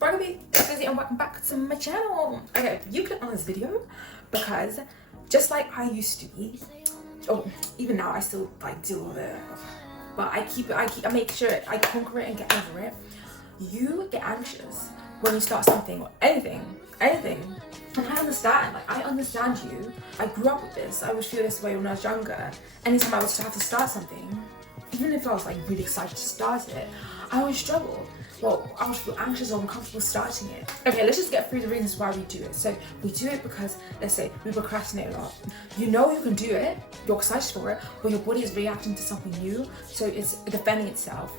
Rugby, it's Lizzie and welcome back to my channel. Okay, you clicked on this video because just like I used to be, even now I still like deal with it, but I make sure I conquer it and get over it. You get anxious when you start something or anything. And I understand you. I grew up with this. I would feel this way when I was younger. Anytime I was to have to start something, even if I was like really excited to start it, I would struggle. Well, I would feel anxious or uncomfortable starting it. Okay, let's just get through the reasons why we do it. So we do it because, let's say, we procrastinate a lot. You know you can do it, you're excited for it, but your body is reacting to something new, so it's defending itself.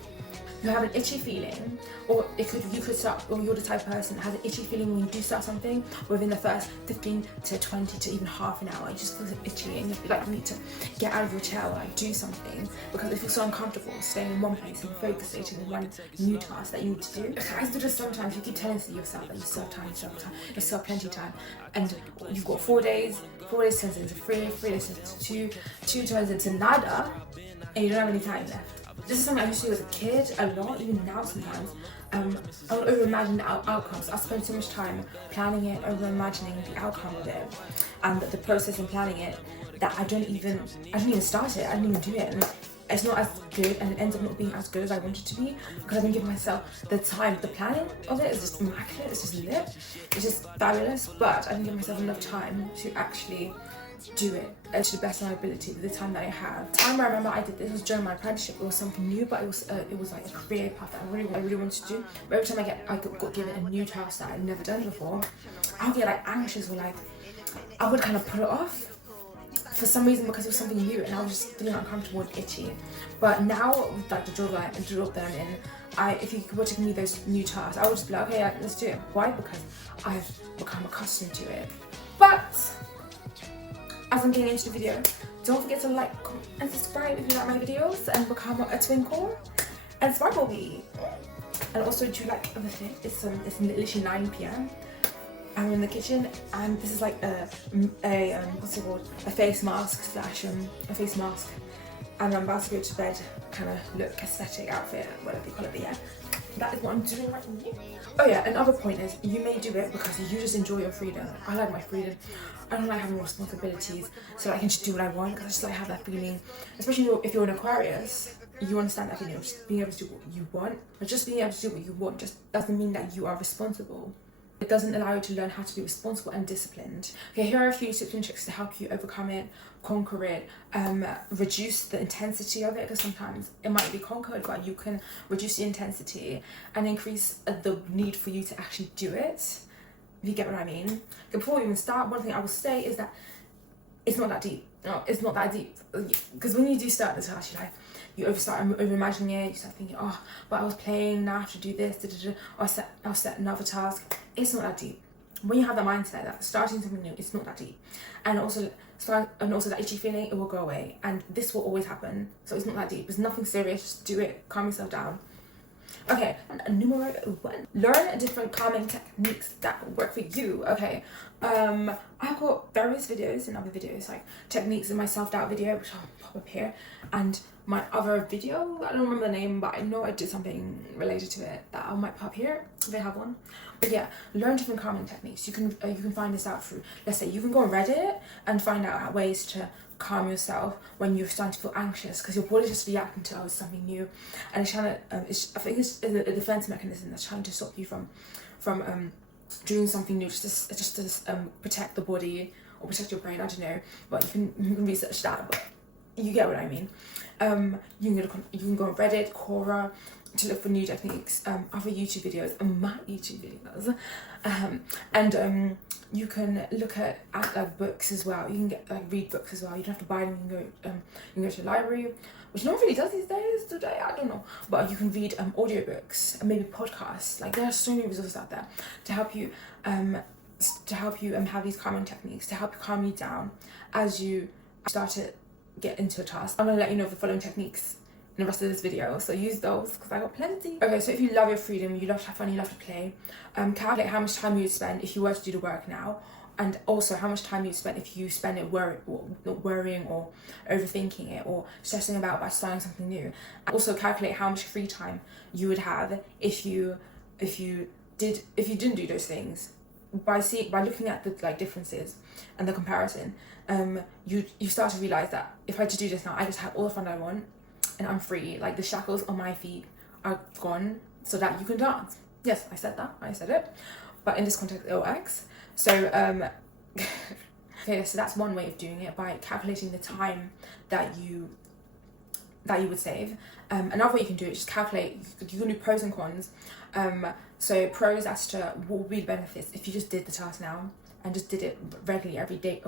You have an itchy feeling, or you could start, or you're the type of person that has an itchy feeling when you do start something. Within the first 15 to 20 to even half an hour, you just feel itchy and you feel like you need to get out of your chair or like do something because it feels so uncomfortable staying in one place and focusing on one new task that you need to do. Guys do this sometimes. You keep telling yourself that you still have time, you still have plenty of time, and you've got 4 days. 4 days turns into 3 days turns into 2 turns into nada, and you don't have any time left. This is something I used to do as a kid a lot, even now sometimes. I would over-imagine the outcomes. I spend so much time planning it, over-imagining the outcome of it, and the process in planning it, that I didn't even start it, I didn't even do it. And it's not as good, and it ends up not being as good as I wanted it to be, because I didn't give myself the time. The planning of it is just immaculate, it's just lit, it's just fabulous, but I didn't give myself enough time to actually do it to the best of my ability with the time that I have. The time I remember I did this was during my apprenticeship. It was something new, but it was like a career path that I really wanted to do. But every time I got given a new task that I'd never done before, I would get like anxious, or like I would kind of put it off for some reason because it was something new, and I was just feeling uncomfortable and itchy. But now with like the job that I'm in, if you were to give me those new tasks, I would just be like, okay, yeah, let's do it. Why? Because I've become accustomed to it. But as I'm getting into the video, don't forget to like, comment, and subscribe if you like my videos, and become a twinkle and sparkle bee. And also, do you like the fit? It's literally 9 p.m. I'm in the kitchen, and this is like a what's it called? A face mask and I'm about to go to bed, kind of look aesthetic outfit, whatever you call it, but yeah. That is what I'm doing right now. Oh yeah, another point is, you may do it because you just enjoy your freedom. I like my freedom. I don't like having responsibilities, so I can just do what I want, because I just like have that feeling, especially if you're an Aquarius, you understand that feeling of just being able to do what you want. But just being able to do what you want just doesn't mean that you are responsible. It doesn't allow you to learn how to be responsible and disciplined. Okay, here are a few tips and tricks to help you overcome it, conquer it, reduce the intensity of it, because sometimes it might be conquered, but you can reduce the intensity and increase the need for you to actually do it, if you get what I mean. Before we even start, one thing I will say is that it's not that deep. No, it's not that deep. Because when you do start the task, you start over-imagining it, you start thinking, oh, but I was playing, now I have to do this, or I'll set another task. It's not that deep. When you have that mindset that starting something new, it's not that deep. And also that itchy feeling, it will go away. And this will always happen. So it's not that deep. It's nothing serious, just do it, calm yourself down. Okay, numero 1. Learn different calming techniques that work for you. Okay, I've got various videos and other videos, like techniques in my self-doubt video, which I'll pop up here, and my other video, I don't remember the name, but I know I did something related to it that I might pop here if they have one. But yeah, learn different calming techniques. You can find this out through, let's say you can go on Reddit and find out ways to calm yourself when you're starting to feel anxious, because your body's just reacting to something new, and it's trying to I think it's a defense mechanism that's trying to stop you from doing something new, just to protect the body or protect your brain. I don't know, but you can research that, but you get what I mean. You can go on Reddit, Quora, to look for new techniques, other YouTube videos, and my YouTube videos, and you can look at books as well. You can read books as well. You don't have to buy them. You can go to the library, which no one really does these days. Today, I don't know, but you can read audiobooks and maybe podcasts. Like, there are so many resources out there to help you have these calming techniques, to help you calm you down as you start to get into a task. I'm gonna let you know of the following techniques in the rest of this video, so use those because I got plenty. Okay, so if you love your freedom, you love to have fun, you love to play, calculate how much time you would spend if you were to do the work now, and also how much time you'd spend if you spend it worrying or overthinking it or stressing about starting something new. And also calculate how much free time you would have if you if you didn't do those things, by looking at the like differences and the comparison, you start to realize that if I just do this now, I just have all the fun I want and I'm free. Like the shackles on my feet are gone so that you can dance. Yes, I said it, but in this context it works. So okay, so that's one way of doing it, by calculating the time that you would save. Another way you can do it is just calculate. You can do pros and cons. So pros as to what would be the benefits if you just did the task now and just did it regularly every day,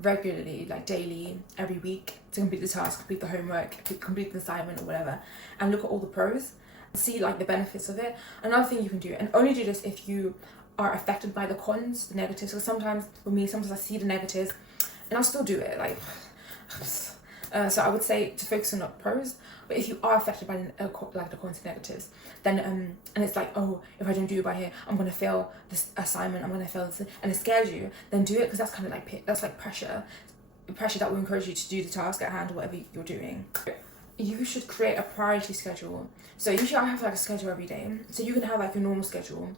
regularly, like daily, every week, to complete the task, complete the homework, complete the assignment or whatever, and look at all the pros, see like the benefits of it. Another thing you can do, and only do this if you are affected by the cons, the negatives. So sometimes I see the negatives and I'll still do it, like so I would say to focus on the pros. But if you are affected by like the cons and negatives, then and it's like, oh, if I don't do it by here, I'm gonna fail this assignment, I'm gonna fail this, and it scares you, then do it, because that's kind of like pressure that will encourage you to do the task at hand or whatever you're doing. You should create a priority schedule. So usually I have like a schedule every day, so you can have like a normal schedule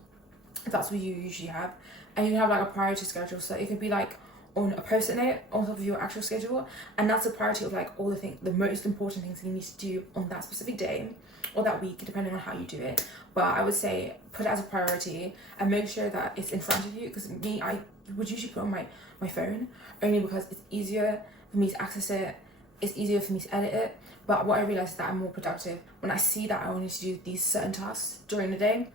if that's what you usually have, and you can have like a priority schedule. So it could be like on a post-it note on top of your actual schedule, and that's a priority of like all the most important things you need to do on that specific day or that week, depending on how you do it. But I would say put it as a priority and make sure that it's in front of you, because I would usually put it on my phone, only because it's easier for me to access it, it's easier for me to edit it. But what I realized is that I'm more productive when I see that I only need to do these certain tasks during the day,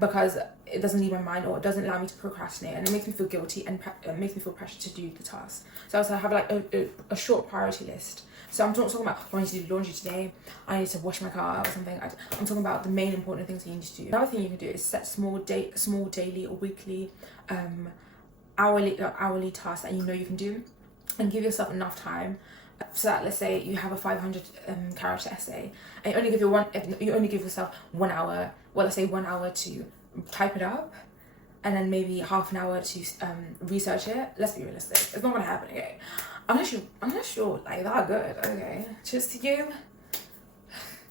because it doesn't leave my mind, or it doesn't allow me to procrastinate, and it makes me feel guilty and it makes me feel pressure to do the task. So I also have like a short priority list. So I'm not talking about, oh, I need to do laundry today, I need to wash my car or something. I'm talking about the main important things that you need to do. Another thing you can do is set small daily or weekly, hourly tasks that you know you can do, and give yourself enough time. So that, let's say you have a 500 character essay, and you only give yourself 1 hour. Well, let's say 1 hour to type it up, and then maybe half an hour to research it. Let's be realistic; it's not gonna happen, okay? Unless you're like that good, okay? Just to you.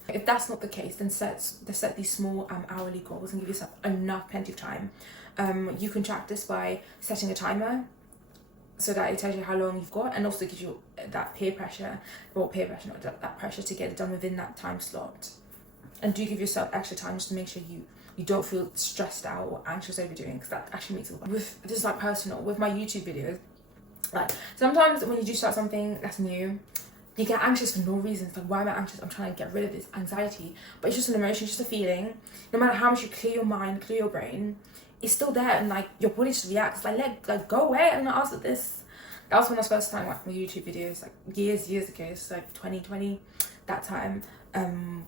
If that's not the case, then set these small hourly goals and give yourself plenty of time. You can track this by setting a timer, so that it tells you how long you've got, and also gives you that that pressure to get it done within that time slot. And do give yourself extra time just to make sure you don't feel stressed out or anxious over doing, because that actually makes it work. With this is like personal, with my YouTube videos, like sometimes when you do start something that's new, you get anxious for no reason. It's like, why am I anxious? I'm trying to get rid of this anxiety, but it's just an emotion, just a feeling. No matter how much you clear your mind, clear your brain, it's still there, and like your body just reacts. Like go away. I'm not asked this. That was when I was first starting like my YouTube videos, like years ago. It's like 2020, that time. And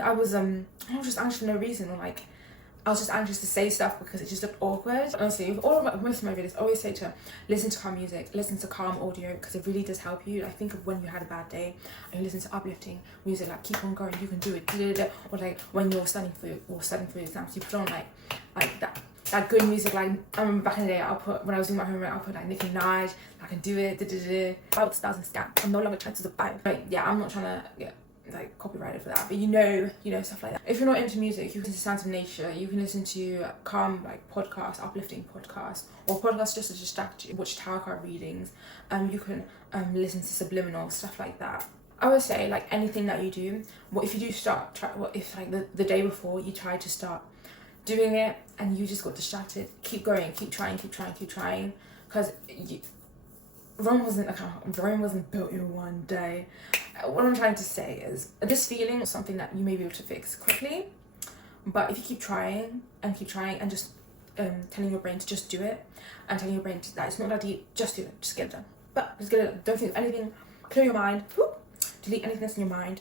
I was just anxious for no reason, or like I was just anxious to say stuff because it just looked awkward. Honestly, with most of my videos, I always say to listen to calm music, listen to calm audio, because it really does help you. Like think of when you had a bad day and you listen to uplifting music, like keep on going, you can do it, or like when you're studying for your exams, you put on like that good music. Like I remember back in the day, when I was doing my homework, I'll put like Nicki Minaj, I can do it, about stars and scam. I'm no longer trying to survive. Like yeah, I'm not trying to get like copyrighted for that, but you know stuff like that. If you're not into music, you can listen to sounds of nature, you can listen to calm like podcasts, uplifting podcasts, or podcasts just to distract you, watch tarot card readings, you can listen to subliminal stuff like that. I would say like anything that you do, what if you do if like the day before you tried to start doing it and you just got distracted, keep going, keep trying, because Rome wasn't built in one day. What I'm trying to say is this feeling is something that you may be able to fix quickly, but if you keep trying and just telling your brain to just do it, and telling your brain that it's not that deep, just do it, just get it done. But just get it done. Don't think of anything, clear your mind, delete anything that's in your mind,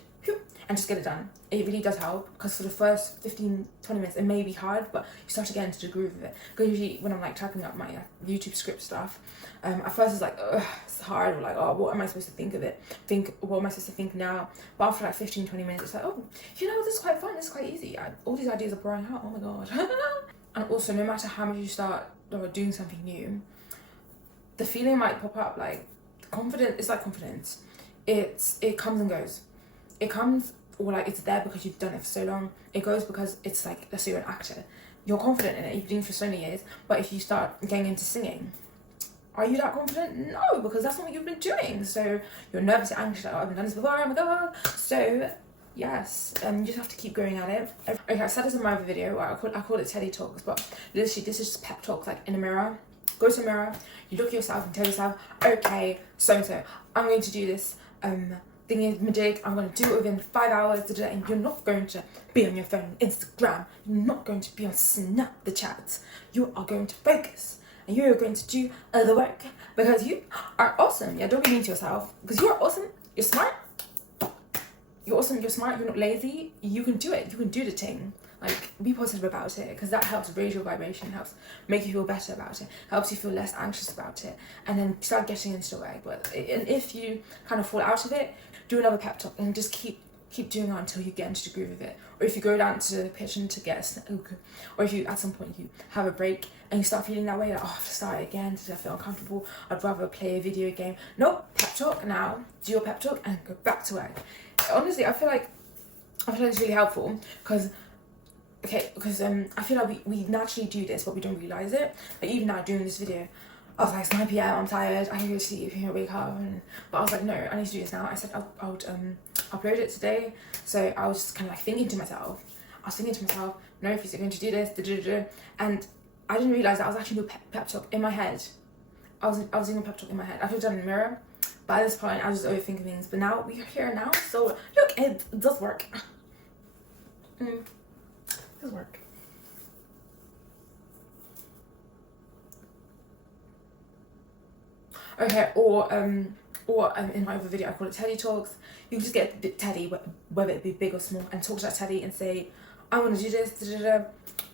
and just get it done. It really does help, because for the first 15-20 minutes it may be hard, but you start to get into the groove of it. Because usually when I'm like typing up my YouTube script stuff, at first it's like, ugh, it's hard, or like, oh, what am I supposed to think of it? What am I supposed to think now? But after like 15-20 minutes, it's like, oh, this is quite fun, this is quite easy. All these ideas are pouring out, oh my god. And also, no matter how much you start doing something new, the feeling might pop up. Like confidence, it's like confidence. It comes and goes. It comes or like it's there because you've done it for so long. It goes because it's like, let's say you're an actor, you're confident in it, you've been doing it for so many years, but if you start getting into singing, are you that confident? No, because that's not what you've been doing. So you're nervous, you're anxious, like, oh, I've done this before, oh my god. So yes, you just have to keep going at it. Okay, I said this in my other video, I call it Teddy Talks, but literally this is just pep talk, like in a mirror. Go to a mirror, you look at yourself and tell yourself, okay, so I'm going to do this thing is magic, I'm going to do it within 5 hours, and you're not going to be on your phone, Instagram, you're not going to be on Snap the chat, you are going to focus. And you're going to do the work because you are awesome. Yeah, don't be mean to yourself because you are awesome. You're smart. You're awesome. You're smart. You're not lazy. You can do it. You can do the thing. Like, be positive about it because that helps raise your vibration, helps make you feel better about it, helps you feel less anxious about it, and then start getting into the work. And if you kind of fall out of it, do another pep talk and just keep doing it until you get into the groove of it. Or if you go down to the kitchen to get or if you at some point you have a break and you start feeling that way, like, oh, I have to start again, did I feel uncomfortable, I'd rather play a video game. Nope, pep talk now, do your pep talk and go back to work. Honestly, I feel like it's really helpful because I feel like we naturally do this but we don't realise it. Like even now doing this video, I was like, it's 9 p.m, I'm tired, I need to go to sleep, you know, wake up. But I was like, no, I need to do this now. I said I would upload it today. So I was just kind of like thinking to myself, no, if you're going to do this, and I didn't realise that I was actually doing a pep talk in my head. I was doing a pep talk in my head. I could have done it in the mirror, but at this point I was just overthinking things. But now we're here now, so look, it does work. It does work. Okay, or in my other video I call it Teddy Talks. You can just get Teddy, whether it be big or small, and talk to that Teddy and say, I want to do this,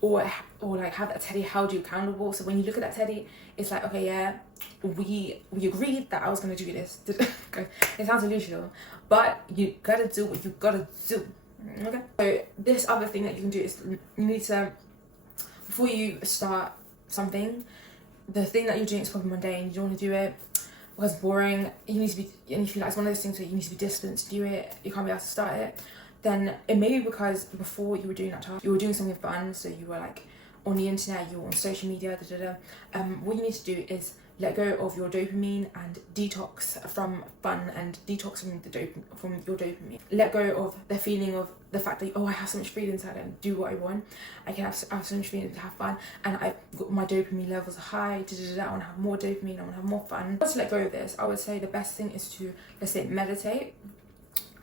or like have that Teddy held you accountable. So when you look at that Teddy, it's like, okay, yeah, we agreed that I was going to do this. It sounds illusional, but you gotta do what you gotta do. Okay. So this other thing that you can do is you need to, before you start something, the thing that you're doing is probably mundane, you don't want to do it because it's boring, you need to be, and you feel like it's one of those things where you need to be disciplined to do it, you can't be able to start it, then it may be because before you were doing that task, you were doing something fun, so you were like on the internet, you were on social media, what you need to do is let go of your dopamine and detox from fun and detox from your dopamine. Let go of the feeling of the fact that, oh, I have so much freedom to do what I want. I can have so much freedom to have fun, and I've got my dopamine levels are high. I want to have more dopamine. I want to have more fun. To let go of this, I would say the best thing is to, let's say, meditate.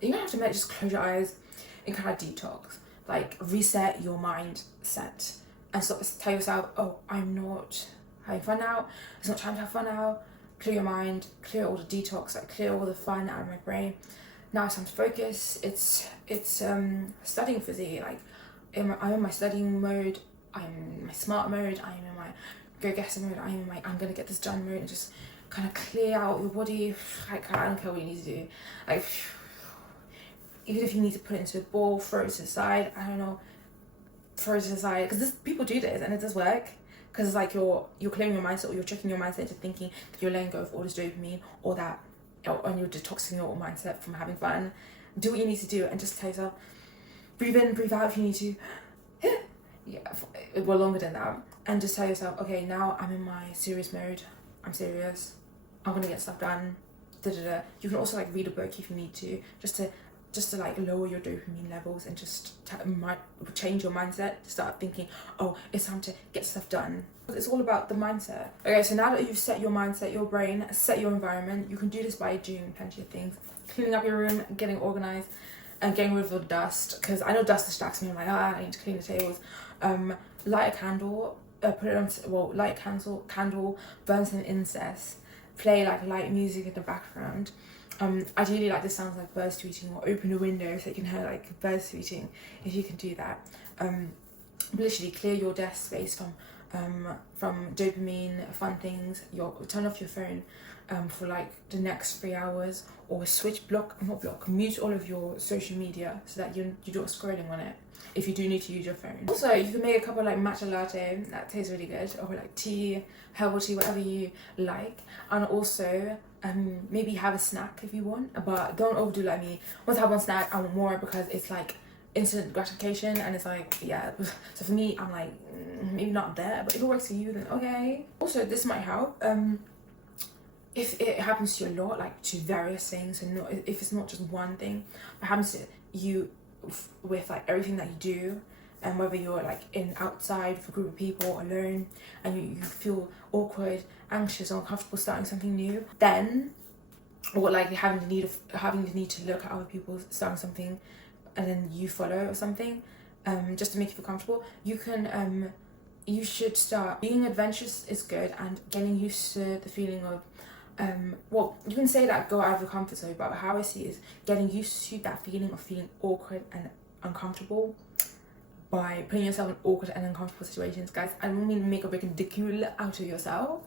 You don't have to meditate. Just close your eyes and kind of detox, like reset your mindset, and sort of tell yourself, oh, I'm not having fun now, it's not time to have fun now. Clear your mind, clear all the detox, like clear all the fun out of my brain. Now it's time to focus. It's studying physique, like I'm in my studying mode, I'm in my smart mode, I'm in my go-getter mode, I'm in my I'm gonna get this done mode, and just kind of clear out your body. Like, I don't care what you need to do, like even if you need to put it into a ball, throw it to the side, I don't know, throw it to the side, because people do this and it does work. Because it's like you're clearing your mindset, or you're tricking your mindset into thinking that you're letting go of all this dopamine, or you're detoxing your mindset from having fun. Do what you need to do, and just tell yourself, breathe in, breathe out if you need to. Yeah, well, longer than that. And just tell yourself, okay, now I'm in my serious mode. I'm serious. I'm gonna get stuff done. You can also like read a book if you need to, just to like lower your dopamine levels and just change your mindset, start thinking, oh, it's time to get stuff done. It's all about the mindset. Okay, so now that you've set your mindset, your brain, set your environment, you can do this by doing plenty of things. Cleaning up your room, getting organized, and getting rid of the dust, because I know dust distracts me. I'm like, I need to clean the tables. Light a candle, light a candle, burn some incense, play like light music in the background. Ideally, like this sounds like birds tweeting, or open a window so you can hear like birds tweeting if you can do that. Literally clear your desk space from dopamine, fun things. Turn off your phone for like the next 3 hours, or mute all of your social media so that you're not scrolling on it if you do need to use your phone. Also, you can make a cup of like matcha latte, that tastes really good, or like tea, herbal tea, whatever you like. And also maybe have a snack if you want, but don't overdo like me. Once I have one snack, I want more because it's like instant gratification, and it's like, yeah. So for me, I'm like, maybe not there, but if it works for you, then okay. Also, this might help. If it happens to you a lot, like to various things, and not if it's not just one thing, but happens to you with like everything that you do, and whether you're like outside with a group of people, alone, and you feel awkward, anxious, or uncomfortable starting something new, then, or like having the need to look at other people starting something, and then you follow or something, just to make you feel comfortable, you should start being adventurous is good, and getting used to the feeling of well, you can say that go out of your comfort zone, but how I see it is getting used to that feeling of feeling awkward and uncomfortable by putting yourself in awkward and uncomfortable situations. Guys, I don't mean to make a big ridicule out of yourself,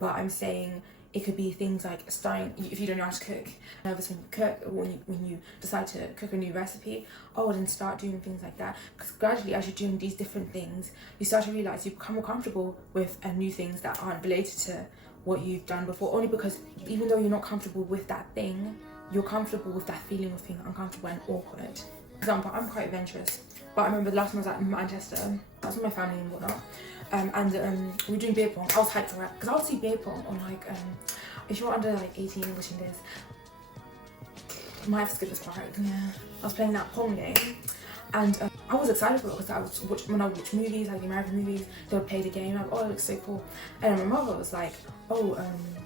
but I'm saying it could be things like starting, if you don't know how to cook, nervous when you cook, or when you decide to cook a new recipe, then start doing things like that. Because gradually, as you're doing these different things, you start to realize you become more comfortable with new things that aren't related to what you've done before, only because even though you're not comfortable with that thing, you're comfortable with that feeling of being uncomfortable and awkward. For example, I'm quite adventurous, but I remember the last time I was at Manchester, I was with my family and whatnot, we were doing beer pong. I was hyped for it, because I would see beer pong on like, if you're under like 18 watching this, you might have to skip this part. Yeah, I was playing that pong game, and I was excited for it because when I would watch movies, like the American movies, they would play the game. I'm like, oh, it looks so cool. And my mother was like,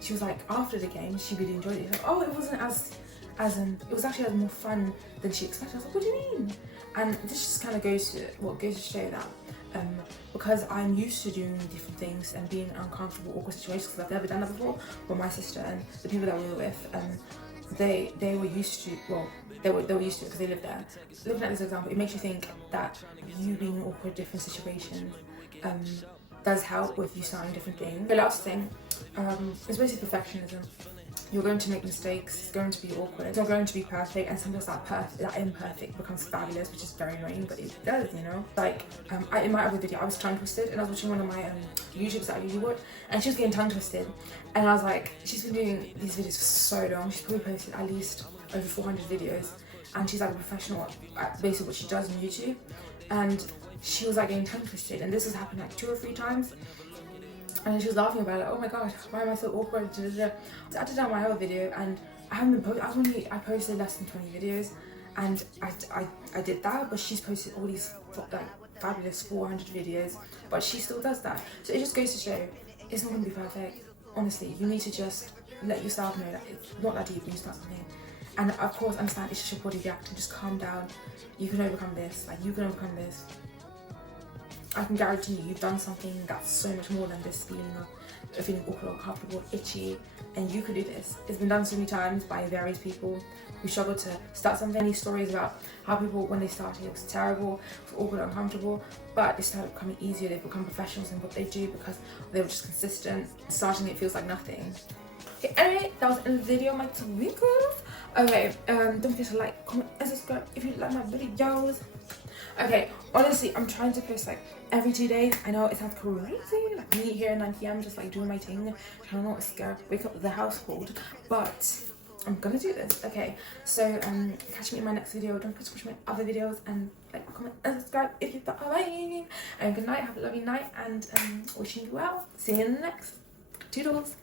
she was like, after the game, she really enjoyed it. Like, it wasn't it was actually more fun than she expected. I was like, what do you mean? And this just kind of goes to show that because I'm used to doing different things and being in uncomfortable, awkward situations, because I've never done that before. But my sister and the people that we were with, they were used to, they were used to it because they lived there. Looking at this example, it makes you think that you being in awkward, different situations does help with you starting different things. The last thing is basically perfectionism. You're going to make mistakes, it's going to be awkward, it's not going to be perfect, and sometimes that imperfect becomes fabulous, which is very annoying, but it does, you know? Like, in my other video, I was tongue twisted, and I was watching one of my YouTubers that I usually watch, and she was getting tongue twisted, and I was like, she's been doing these videos for so long, she's probably posted at least over 400 videos, and she's like a professional at basically what she does on YouTube, and she was like getting tongue twisted, and this has happened like 2 or 3 times. And she was laughing about it, like, oh my god, why am I so awkward? So I did that on my other video, and I posted less than 20 videos, and I did that, but she's posted all these like fabulous 400 videos, but she still does that. So it just goes to show, it's not going to be perfect. Honestly, you need to just let yourself know that it's not that deep when you start something. And of course, understand it's just your body reacting, just calm down. You can overcome this, like you can overcome this. I can guarantee you've done something that's so much more than this feeling of feeling awkward, uncomfortable, itchy, and you could do this. It's been done so many times by various people who struggle to start something. Any stories about how people, when they started, it was terrible, it was awkward, uncomfortable, but they started becoming easier, they've become professionals in what they do because they were just consistent. Starting it feels like nothing. Okay, anyway, that was the end of the video, my twinkles. Okay, don't forget to like, comment, and subscribe if you like my videos. Okay, honestly, I'm trying to post like every 2 days. I know it sounds crazy, like me here at 9 PM just like doing my thing, trying not to wake up the household, but I'm gonna do this. Okay, so catch me in my next video. Don't forget to watch my other videos, and like, comment, and subscribe if you thought amazing. And good night, have a lovely night, and wishing you well. See you in the next. Toodles.